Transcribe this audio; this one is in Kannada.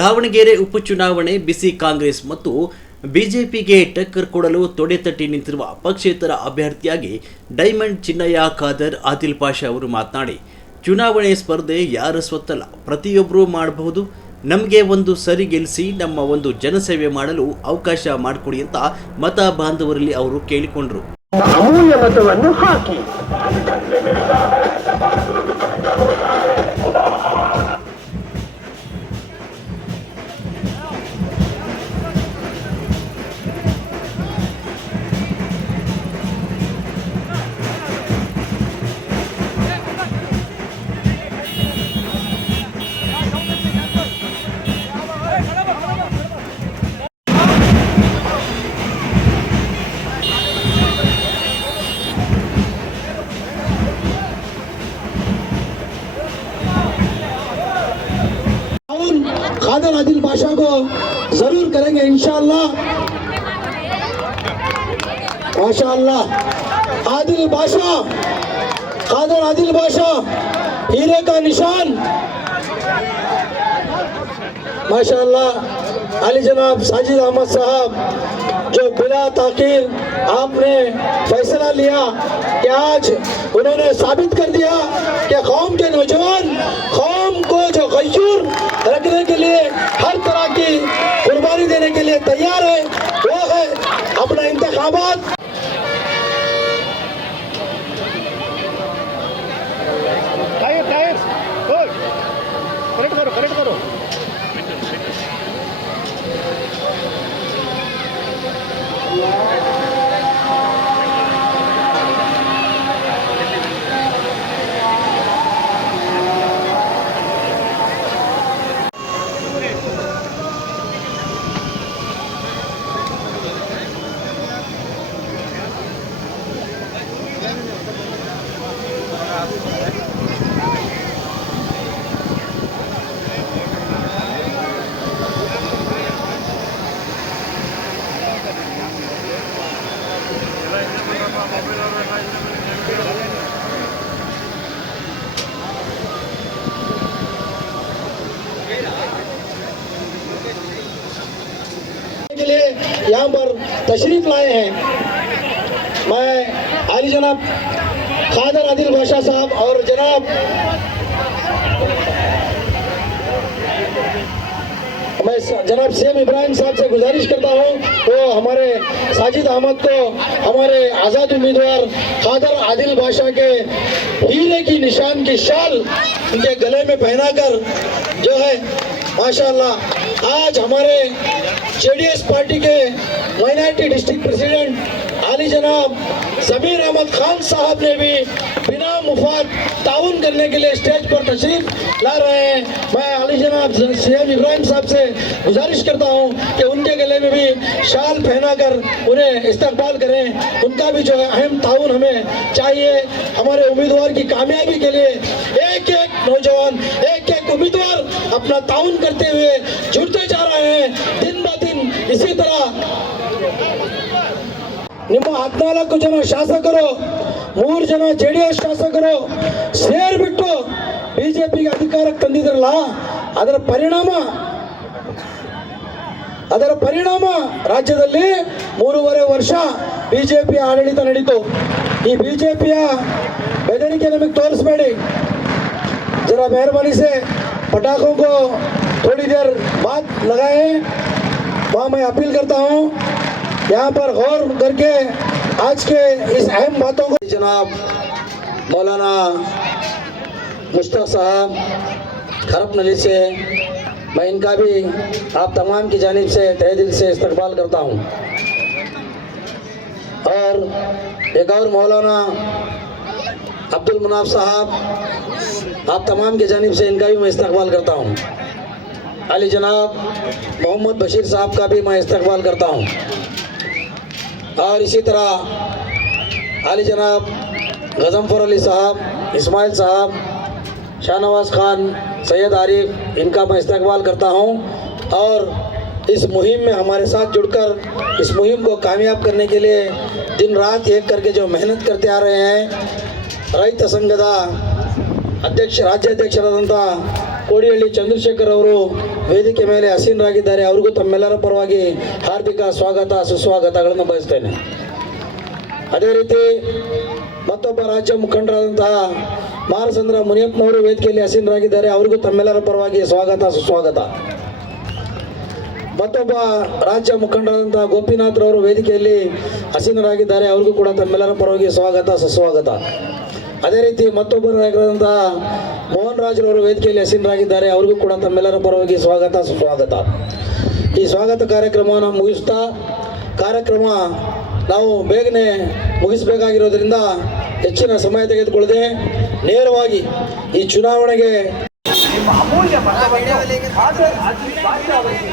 ದಾವಣಗೆರೆ ಉಪಚುನಾವಣೆ ಬಿಸಿ ಕಾಂಗ್ರೆಸ್ ಮತ್ತು ಬಿಜೆಪಿಗೆ ಟಕ್ಕರ್ ಕೊಡಲು ತೊಡೆತಟ್ಟಿ ನಿಂತಿರುವ ಪಕ್ಷೇತರ ಅಭ್ಯರ್ಥಿಯಾಗಿ ಡೈಮಂಡ್ ಚಿನ್ನಯ್ಯ ಖಾದರ್ ಆದಿಲ್ ಪಾಷಾ ಅವರು ಮಾತನಾಡಿ, ಚುನಾವಣೆ ಸ್ಪರ್ಧೆ ಯಾರ ಸ್ವತ್ತಲ್ಲ, ಪ್ರತಿಯೊಬ್ಬರೂ ಮಾಡಬಹುದು. ನಮಗೆ ಒಂದು ಸರಿ ಗೆಲ್ಲಿಸಿ ನಮ್ಮ ಒಂದು ಜನಸೇವೆ ಮಾಡಲು ಅವಕಾಶ ಮಾಡಿಕೊಡಿ ಅಂತ ಮತ ಬಾಂಧವರಲ್ಲಿ ಅವರು ಕೇಳಿಕೊಂಡರು. ಅಮೂಲ್ಯ ಮತವನ್ನು ಹಾಕಿ खादर आदिल पाशा को जरूर करेंगे इंशाअल्लाह। माशाअल्लाह आदिल पाशा, खादर आदिल पाशा हीरे का निशान माशाअल्लाह। अली जनाब साजिद अहमद साहब जो बिला ताकीर आपने फैसला लिया कि आज उन्होंने साबित कर दिया कि कौम के नौजवान कौम को जो गयूर रखने के लिए हर तरह की कुर्बानी देने के लिए तैयार है, वो है अपना इंतखाबात। करेक्ट करो के लिए यहाँ पर तशरीफ लाए हैं। मैं आली जनाब खादर आदिल पाशा साहब और मैं जनाब सीएम इब्राहिम साहब से गुजारिश करता हूँ वो हमारे साजिद अहमद को हमारे आज़ाद उम्मीदवार खादर आदिल पाशा के हीरे की निशान की शाल उनके गले में पहनाकर जो है माशाअल्लाह आज हमारे जेडीएस पार्टी के माइनॉरिटी डिस्ट्रिक्ट प्रेसिडेंट आली जनाब जमीर अहमद खान साहब ने भी बिना मुफाद ताउन करने के लिए स्टेज पर तशरीफ ला रहे हैं। मैं आली जनाब सीएम इब्राहिम साहब से गुजारिश करता हूं कि उनके गले में भी शाल पहनाकर उन्हें इस्तकबाल करें। उनका भी जो है अहम ताउन हमें चाहिए। हमारे उम्मीदवार की कामयाबी के लिए एक एक नौजवान एक एक उम्मीदवार अपना ताउन करते हुए जुड़ते जा रहे हैं। दिन ब दिन इसी तरह ನಿಮ್ಮ 14 ಜನ ಶಾಸಕರು 3 ಜನ ಜೆಡಿಎಸ್ ಶಾಸಕರು ಸೇರ್ಬಿಟ್ಟು ಬಿಜೆಪಿಗೆ ಅಧಿಕಾರಕ್ಕೆ ತಂದಿದ್ರಲ್ಲ, ಅದರ ಪರಿಣಾಮ ರಾಜ್ಯದಲ್ಲಿ 3.5 ವರ್ಷ ಬಿಜೆಪಿ ಆಡಳಿತ ನಡೀತು। ಈ ಬಿಜೆಪಿಯ ಬೆದರಿಕೆ ನಮಗೆ ತೋರಿಸಬೇಡಿ। जरा मेहरबानी से पटाखों को थोड़ी देर बाद लगाएं, वहाँ मैं अपील करता हूँ। यहाँ पर गौर करके आज के इस अहम बातों को जनाब मौलाना मुश्ताक साहब खरब नली से मैं इनका भी आप तमाम की जानिब से तहे दिल से इस्तकबाल करता हूँ। और एक और मौलाना अब्दुल मनाफ साहब आप तमाम की जानिब से इनका भी मैं इस्तकबाल करता हूँ। अली जनाब मोहम्मद बशीर साहब का भी मैं इस्तकबाल करता हूँ। और इसी तरह अली जनाब गज़नफ़र अली साहब, इस्माइल साहब, शाहनवाज खान, सैयद आरिफ, इनका मैं इस्तकबाल करता हूँ। और इस मुहिम में हमारे साथ जुड़कर इस मुहिम को कामयाब करने के लिए दिन रात एक करके जो मेहनत करते आ रहे हैं, ರೈತ ಸಂಘದ ರಾಜ್ಯಾಧ್ಯಕ್ಷರಾದಂಥ ಕೋಡಿಹಳ್ಳಿ ಚಂದ್ರಶೇಖರ್ ಅವರು ವೇದಿಕೆ ಮೇಲೆ ಆಸೀನರಾಗಿದ್ದಾರೆ. ಅವ್ರಿಗೂ ತಮ್ಮೆಲ್ಲರ ಪರವಾಗಿ ಹಾರ್ದಿಕ ಸ್ವಾಗತ ಸುಸ್ವಾಗತಗಳನ್ನು ಬಯಸ್ತೇನೆ. ಅದೇ ರೀತಿ ಮತ್ತೊಬ್ಬ ರಾಜ್ಯ ಮುಖಂಡರಾದಂತಹ ಮಾರಸಂದ್ರ ಮುನಿಯಪ್ಪನವರು ವೇದಿಕೆಯಲ್ಲಿ ಆಸೀನರಾಗಿದ್ದಾರೆ. ಅವರಿಗೂ ತಮ್ಮೆಲ್ಲರ ಪರವಾಗಿ ಸ್ವಾಗತ ಸುಸ್ವಾಗತ. ಮತ್ತೊಬ್ಬ ರಾಜ್ಯ ಮುಖಂಡರಾದಂತಹ ಗೋಪಿನಾಥ್ರವರು ವೇದಿಕೆಯಲ್ಲಿ ಆಸೀನರಾಗಿದ್ದಾರೆ. ಅವ್ರಿಗೂ ಕೂಡ ತಮ್ಮೆಲ್ಲರ ಪರವಾಗಿ ಸ್ವಾಗತ ಸುಸ್ವಾಗತ. ಅದೇ ರೀತಿ ಮತ್ತೊಬ್ಬ ನಾಯಕರಾದಂತಹ ಮೋಹನ್ ರಾಜ್ರವರು ವೇದಿಕೆಯಲ್ಲಿ ಆಸೀನರಾಗಿದ್ದಾರೆ. ಅವ್ರಿಗೂ ಕೂಡ ತಮ್ಮೆಲ್ಲರ ಪರವಾಗಿ ಸ್ವಾಗತ ಸುಸ್ವಾಗತ. ಈ ಸ್ವಾಗತ ಕಾರ್ಯಕ್ರಮವನ್ನು ಮುಗಿಸ್ತಾ ಕಾರ್ಯಕ್ರಮ ನಾವು ಬೇಗನೆ ಮುಗಿಸಬೇಕಾಗಿರೋದ್ರಿಂದ ಹೆಚ್ಚಿನ ಸಮಯ ತೆಗೆದುಕೊಳ್ಳದೆ ನೇರವಾಗಿ ಈ ಚುನಾವಣೆಗೆ ನಿಮ್ಮ ಅಮೂಲ್ಯ ಮತವನ್ನು ಆದಿಲ್ ಭಾಷಾ ಅವರಿಗೆ